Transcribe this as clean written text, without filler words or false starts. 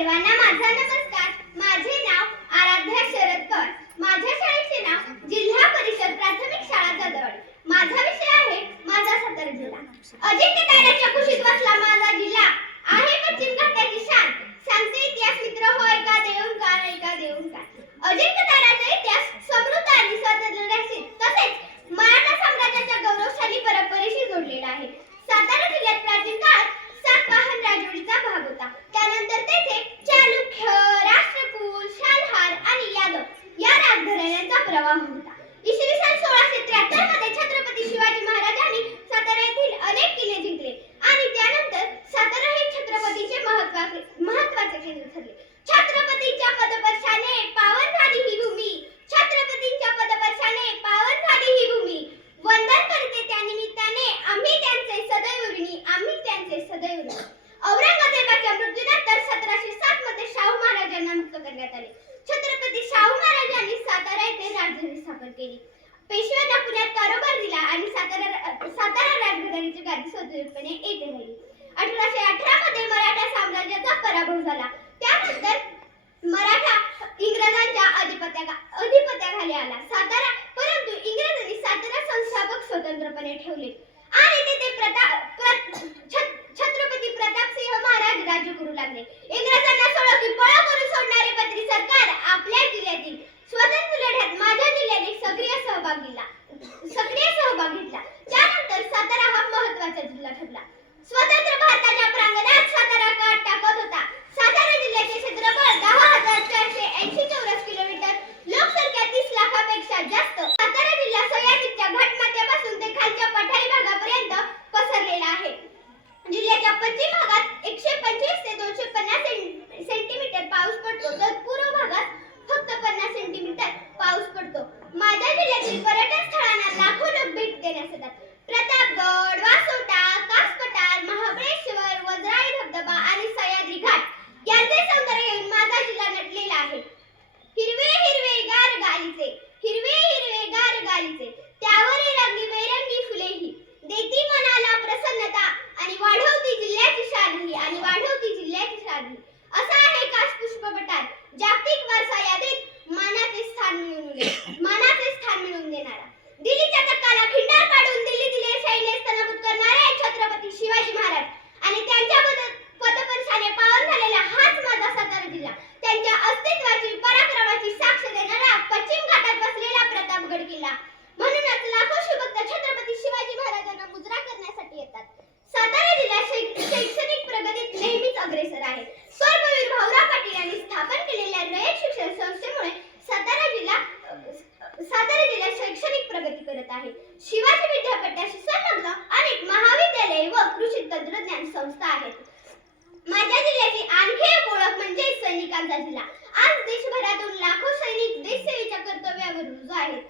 सर्वांना माझा नमस्कार. माझे नाव आराध्या शरद पवार. माझ्या शाळेचे नाव जिल्हा परिषद प्राथमिक शाळा जाधववाडी. माझा विषय आहे माझा सातारा जिल्हा. अजिंक्य ताऱ्याच्या कुशीत बसला माझा जिल्हा, आहे पश्चिम घाटाची शान. सांगते इतिहास मित्र होय का देऊन का नाही का देऊन का. अजिंक्य ताऱ्याचा इतिहास समृद्ध आणि स्वातंत्र्याशी तसेच मराठा साम्राज्याच्या गौरवशाली परंपरेशी जोडलेला आहे. सातारा जिल्ह्यात प्राचीन काळात सातवाहन राजवटीचा भाग होता. त्यानंतर तेथे चालुक्य, राष्ट्रकूल, शालहार आणि यादव या राजघराण्यांचा प्रवाह होता. इसवी सन 1673 मध्ये छत्रपती शिवाजी महाराजांनी सातारा येथील अनेक किल्ले जिंकले आणि त्यानंतर सातारा हे छत्रपतीचे महत्त्वाचे केंद्र ठरले. छत्रपतींच्या पदस्पर्शाने पावन झाली ही भूमी, छत्रपतींच्या पदस्पर्शाने पावन झाली ही भूमी. वंदन करते त्या निमित्ताने आम्ही त्यांचे सदैव ऋणी, आम्ही त्यांचे सदैव ऋणी. औरंगजेबाच्या मृत्यूनंतर 1707 मध्ये शाहू महाराजांना मुक्त करण्यात आले. छत्रपती शाहू महाराजांनी सातारा येथे राजधानी स्थापन केली. पेशव्यांना पुण्यात कारोबार दिला आणि सातारा राजघराण्याची गादी स्वतंत्रपणे येथे राहिली. 1818 मध्ये मराठा साम्राज्याचा पराभव झाला. त्यानंतर मराठा इंग्रजांच्या अधिपत्याखाली आला सातारा, परंतु इंग्रजांनी सातारा संस्थापक स्वतंत्रपणे ठेवले आणि तेथे छत्रपती प्रतापसिंह महाराज राज्य करू लागले. इंग्रजांना सोडा की पळा करून सोडणारे पत्री सरकार आपल्या जिल्ह्यातील स्वतंत्र लढ्यात माझ्या जिल्ह्याने सक्रिय सहभाग घेतला. त्यानंतर सातारा हा महत्त्वाचा जिल्हा ठरला. स्वतंत्र भारताच्या प्रांगणात सातारा काठ टाकत होता. सातारा जिल्ह्याचे क्षेत्रफळ 10,480 चौरस किलोमीटर, लोकसंख्या 30 लाखापेक्षा जास्त. सातारा जिल्हा सह्याद्रीच्या घाटमाथ्यापासून ते खालच्या पठारी भागापर्यंत पसरलेला आहे. जिल्ह्याच्या पश्चिम भागात 125 ते 250 सेंटीमीटर पाऊस पडतो, तर पूर्व भागात फक्त 50 सेंटीमीटर पाऊस पडतो. माझ्या जिल्ह्यातील पर्यटन स्थळांना लाखो लोक भेट देण्यास येतात. प्रतापगड, वासोटा, कास पठार, महाबळेश्वर, वज्राई धबधबा आणि सह्याद्री घाट यांचे सौंदर्य घेऊन माझा जिल्हा नटलेला आहे. हिरवे हिरवे गार गालीचे, हिरवे हिरवे गार गालीचे, त्यावर रंगी बेरंगी फुलेही देती मनाला प्रसन्नता आणि वाढवती जिल्ह्याची शानही, असा आहे काश पुष्पपठार, जागतिक वारसा यादीत मानाचे स्थान मिळवून देणारा. दिल्लीच्या तक्काला खिंडार पाडून दिल्ली दिले सैन्य स्तनभूत करणारे छत्रपती शिवाजी महाराज आणि त्यांच्या पदस्पर्शाने पावन झालेला हाच माझा सातारा जिल्हा. त्यांच्या अस्तित्वाची, पराक्रमाची साक्ष देणारा पश्चिम घाटात बसलेला प्रतापगड किल्ला. म्हणूनच लाखो शिवभक्त छत्रपती शिवाजी महाराजांना मुजरा करण्यासाठी येतात. सातारा जिल्हा शैक्षणिक प्रगतीत नेहमीच अग्रेसर आहे. स्वर्गवीर भाऊराव पाटील यांनी स्थापन केलेल्या रयत शिक्षण संस्थेमुळे सातारा जिल्हा शैक्षणिक प्रगती करत आहे. शिवाजी विद्यापीठाशी संलग्न अनेक महाविद्यालये व कृषी तंत्रज्ञान संस्था आहेत. माझ्या जिल्ह्याची आणखी एक ओळख म्हणजे सैनिकांचा जिल्हा. आज देशभरातून लाखो सैनिक देशसेवेच्या कर्तव्यावर रुजू आहेत.